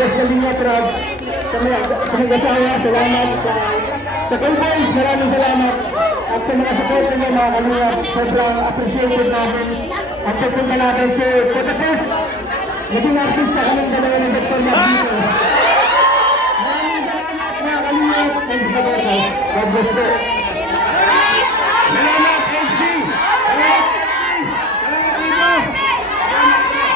Best Kalinya Prab, sa nag-asawa, salamat sa K-Boys, maraming salamat. At sa mga supporter niyo mga Kalinga, sobrang appreciated namin ang pagpunta natin. So, for the first, naging artista kaming dalawa ng Dr. Magdito. Maraming salamat mga Kalinga. Thank you sa mga. God bless you. Salamat, MC! Salamat, MC! Salamat dito!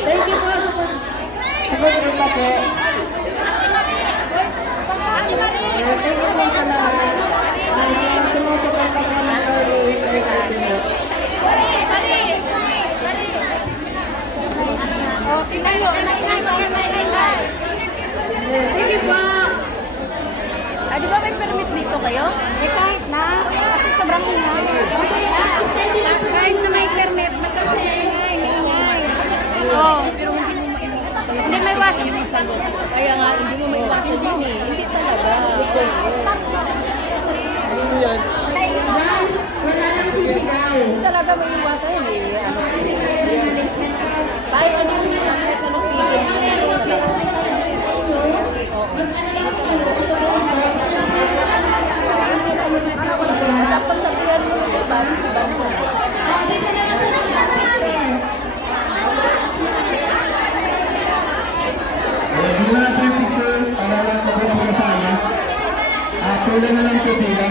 Thank you po. Support po pa po. Thank you po sa lahat. Sumusupport pa po ng always. Thank you po. Di ba may permit dito kayo? Kahit na. Kasi sobrang ingay. Kahit na may permit, masama na ingay. Oo, pero hindi mo maiwasan. Hindi may iwasan yung sagot. Kaya nga, hindi mo maiwasan din eh. Hindi talaga. Hindi talaga may iwasan yun eh. Kahit ano yung pigil, hindi talaga. Sa pagsabihan mo, diba? Diba naman? Hindi na natin picture para lang ako ng kasama. Tuloy na lang ito, Tila.